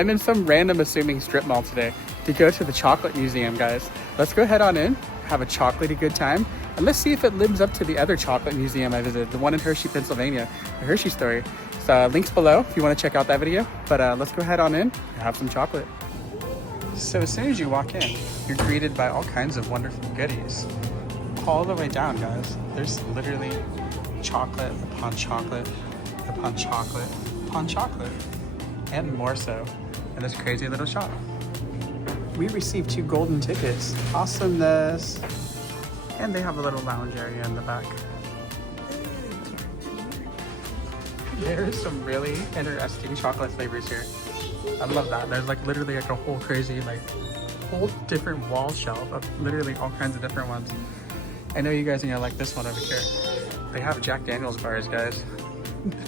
I'm in some random assuming strip mall today to go to the chocolate museum, guys. Let's go head on in, have a chocolatey good time, and let's see if it lives up to the other chocolate museum I visited, the one in Hershey, Pennsylvania, the Hershey Story. So links below if you want to check out that video, but let's go head on in and have some chocolate. So as soon as you walk in, you're greeted by all kinds of wonderful goodies. All the way down, guys, there's literally chocolate upon chocolate upon chocolate upon chocolate, and more so in this crazy little shop. We received 2 golden tickets. Awesomeness. And they have a little lounge area in the back. There's some really interesting chocolate flavors here. I love that. There's like literally like a whole crazy, like whole different wall shelf of literally all kinds of different ones. I know you guys are gonna like this one over here. They have Jack Daniel's bars, guys.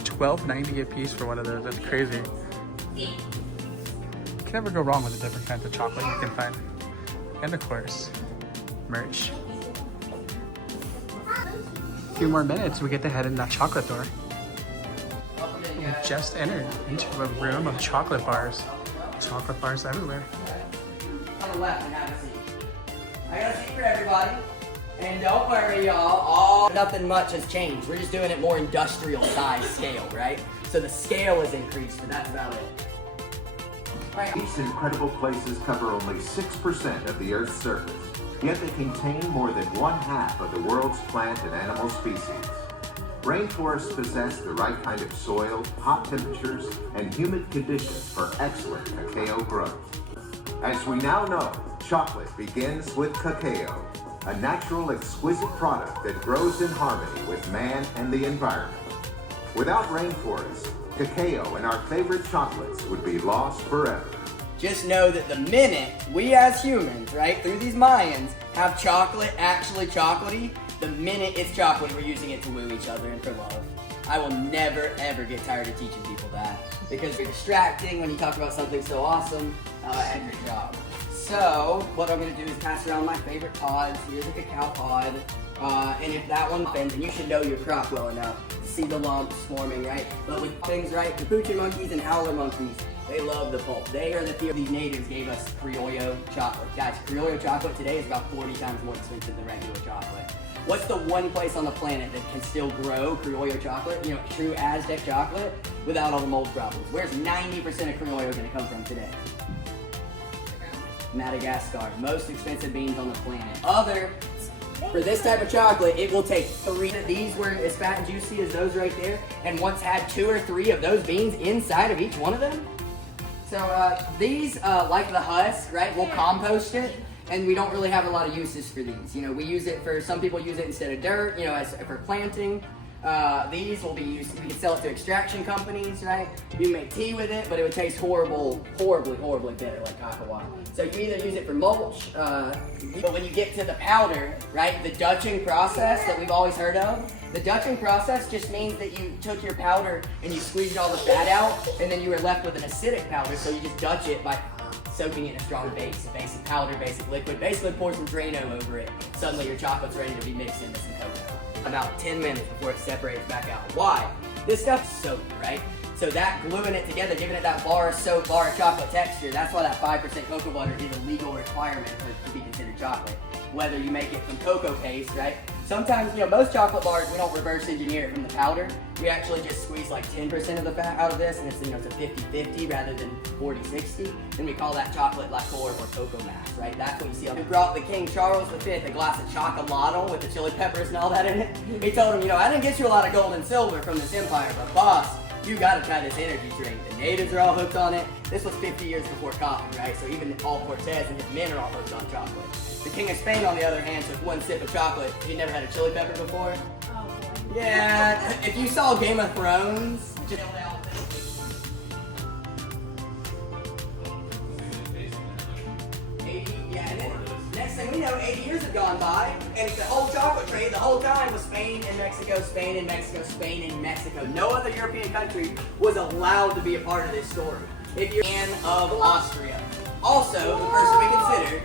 $12.90 a piece for one of those. That's crazy. You can never go wrong with the different kinds of chocolate you can find. And of course, merch. A few more minutes, we get to head in that chocolate door. We just entered into a room of chocolate bars. Chocolate bars everywhere. On the left and have a seat. I got a seat for everybody. And don't worry, y'all, nothing much has changed. We're just doing it more industrial size scale, right? So the scale is increased, but that's about it. Right. These incredible places cover only 6% of the Earth's surface, yet they contain more than 1/2 of the world's plant and animal species. Rainforests possess the right kind of soil, hot temperatures, and humid conditions for excellent cacao growth. As we now know, chocolate begins with cacao, a natural, exquisite product that grows in harmony with man and the environment. Without rainforests, cacao and our favorite chocolates would be lost forever. Just know that the minute we as humans, right, through these Mayans, have chocolate actually chocolatey, the minute it's chocolate, we're using it to woo each other and for love. I will never, ever get tired of teaching people that, because it's distracting when you talk about something so awesome at your job. So, what I'm going to do is pass around my favorite pods. Here's a cacao pod. And if that one bends, and you should know your crop well enough to see the lumps forming, right? But with things, right, capuchin monkeys and howler monkeys, they love the pulp. They are the few of these natives gave us Criollo chocolate. Guys, Criollo chocolate today is about 40 times more expensive than regular chocolate. What's the one place on the planet that can still grow Criollo chocolate, you know, true Aztec chocolate, without all the mold problems? Where's 90% of Criollo going to come from today? Madagascar, most expensive beans on the planet. For this type of chocolate, it will take 3. These were as fat and juicy as those right there, and once had 2 or 3 of those beans inside of each one of them. So these, like the husk, right, we'll compost it, and we don't really have a lot of uses for these. You know, we use it for, some people use it instead of dirt, you know, as for planting. These will be used, we can sell it to extraction companies, right? You can make tea with it, but it would taste horribly bitter like cocoa. So you can either use it for mulch, but when you get to the powder, right, the Dutching process that we've always heard of, the Dutching process just means that you took your powder and you squeezed all the fat out, and then you were left with an acidic powder, so you just Dutch it by soaking it in a strong base, basic powder, basic liquid. Basically pour some Drano over it. Suddenly your chocolate's ready to be mixed into some cocoa. About 10 minutes before it separates back out. Why? This stuff's soap, right? So that gluing it together, giving it that bar of soap, bar of chocolate texture, that's why that 5% cocoa butter is a legal requirement for to be considered chocolate. Whether you make it from cocoa paste, right? Sometimes, you know, most chocolate bars, we don't reverse engineer it from the powder. We actually just squeeze like 10% of the fat out of this, and it's, you know, it's a 50-50 rather than 40-60. And we call that chocolate liqueur or cocoa mass, right? That's what you see. We brought the King Charles V a glass of chocolate with the chili peppers and all that in it. He told him, you know, I didn't get you a lot of gold and silver from this empire, but boss, you gotta try this energy drink. The natives are all hooked on it. This was 50 years before coffee, right? So even all Cortez and his men are all hooked on chocolate. The King of Spain, on the other hand, took one sip of chocolate. He never had a chili pepper before. Yeah, if you saw Game of Thrones, just next thing we know, 80 years have gone by, and the whole chocolate trade the whole time was Spain and Mexico, Spain and Mexico, Spain and Mexico. No other European country was allowed to be a part of this story. If you're Anne of Austria. Also, the person we considered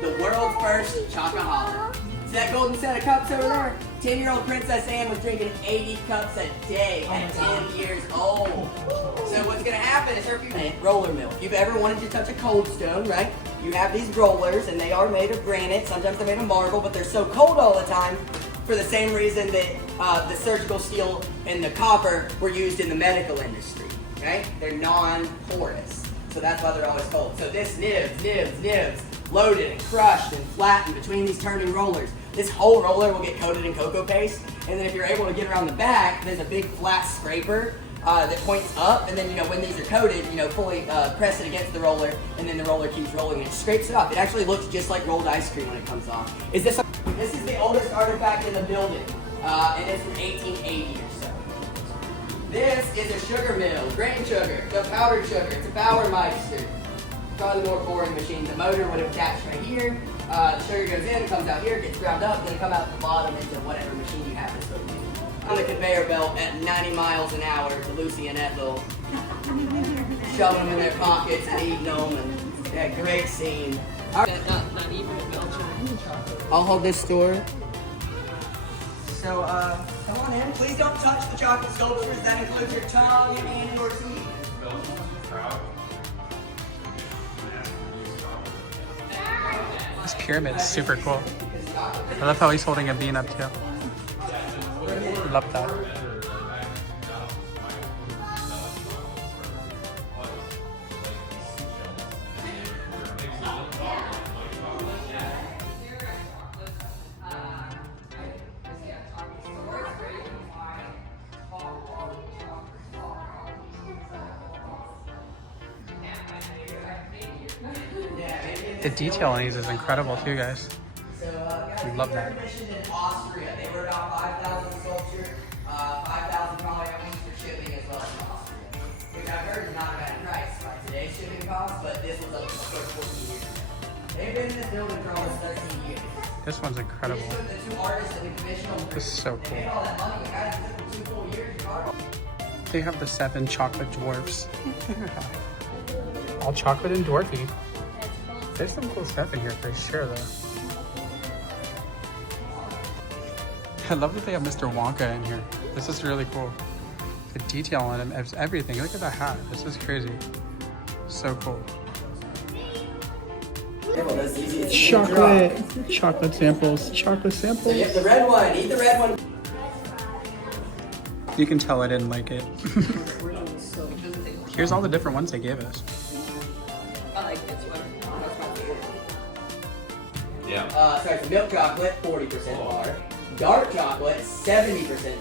the world's first chocoholic. See that golden set of cups over there? 10-year-old Princess Anne was drinking 80 cups a day at 10 years old. So what's gonna happen is her roller mill. If you've ever wanted to touch a cold stone, right? You have these rollers and they are made of granite. Sometimes they're made of marble, but they're so cold all the time for the same reason that the surgical steel and the copper were used in the medical industry, okay? They're non-porous, so that's why they're always cold. So this nibs, loaded and crushed and flattened between these turning rollers. This whole roller will get coated in cocoa paste, and then if you're able to get around the back, there's a big flat scraper that points up, and then when these are coated, fully press it against the roller, and then the roller keeps rolling and it scrapes it up. It actually looks just like rolled ice cream when it comes off. This is the oldest artifact in the building, and it's from 1880 or so. This is a sugar mill, grain sugar, the powdered sugar. It's a Bauermeister. Probably the more boring machine. The motor would have attached right here. The sugar goes in, comes out here, gets ground up, then it comes out the bottom into whatever machine you have this with. On the conveyor belt at 90 miles an hour to Lucy and Ethel, shoving them in their pockets and eating them, and that great scene. Not even a Belgian chocolate. I'll hold this store. So, come on in. Please don't touch the chocolate sculptures. That includes your tongue and your teeth. This pyramid is super cool. I love how he's holding a bean up too. Love that. The detail on these is incredible too, guys. We love that. In Austria, they were about 5,000 sculptures, 5,000 probably for shipping as well as Austria, which I've heard is not a bad price by today's shipping cost, but this was up to 14 years ago. They've been in this building for almost 13 years. This one's incredible. The two artists that we commissioned them. This is so cool. They made all that money, guys. It took them 2 full years to carve. They have the 7 chocolate dwarfs. All chocolate and dwarfy. There's some cool stuff in here for sure, though. I love that they have Mr. Wonka in here. This is really cool. The detail on him, everything. Look at that hat. This is crazy. So cool. Chocolate samples. So you have the red one. Eat the red one. You can tell I didn't like it. Here's all the different ones they gave us. I like this one. That's my favorite. Yeah. Sorry, it's milk chocolate, 40% bar. Dark chocolate, 70%.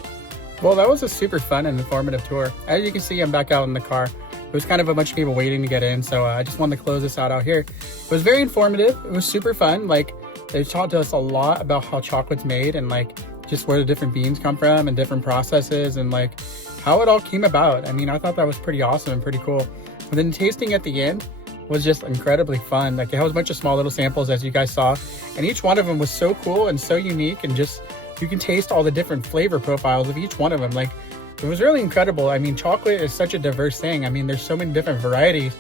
Well, that was a super fun and informative tour. As you can see, I'm back out in the car. It was kind of a bunch of people waiting to get in, so I just wanted to close this out here. It was very informative. It was super fun. Like, they taught us a lot about how chocolate's made and like just where the different beans come from and different processes and like how it all came about. I mean, I thought that was pretty awesome and pretty cool. And then tasting at the end was just incredibly fun. Like, it had a bunch of small little samples, as you guys saw, and each one of them was so cool and so unique, and just you can taste all the different flavor profiles of each one of them. Like, it was really incredible. I mean, chocolate is such a diverse thing. I mean, there's so many different varieties,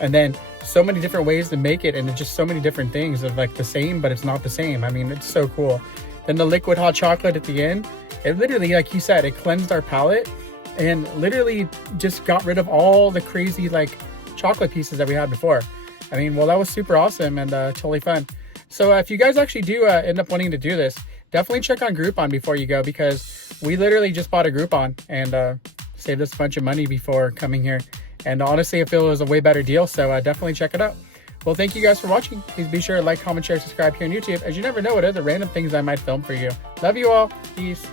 and then so many different ways to make it, and it's just so many different things of like the same, but it's not the same. I mean, it's so cool. Then the liquid hot chocolate at the end, it literally, like you said, it cleansed our palate and literally just got rid of all the crazy like chocolate pieces that we had before. I mean, well, that was super awesome and totally fun. So if you guys actually do end up wanting to do this, definitely check on Groupon before you go, because we literally just bought a Groupon and saved us a bunch of money before coming here. And honestly, I feel it was a way better deal, so definitely check it out. Well, thank you guys for watching. Please be sure to like, comment, share, subscribe here on YouTube, as you never know what other random things I might film for you. Love you all. Peace.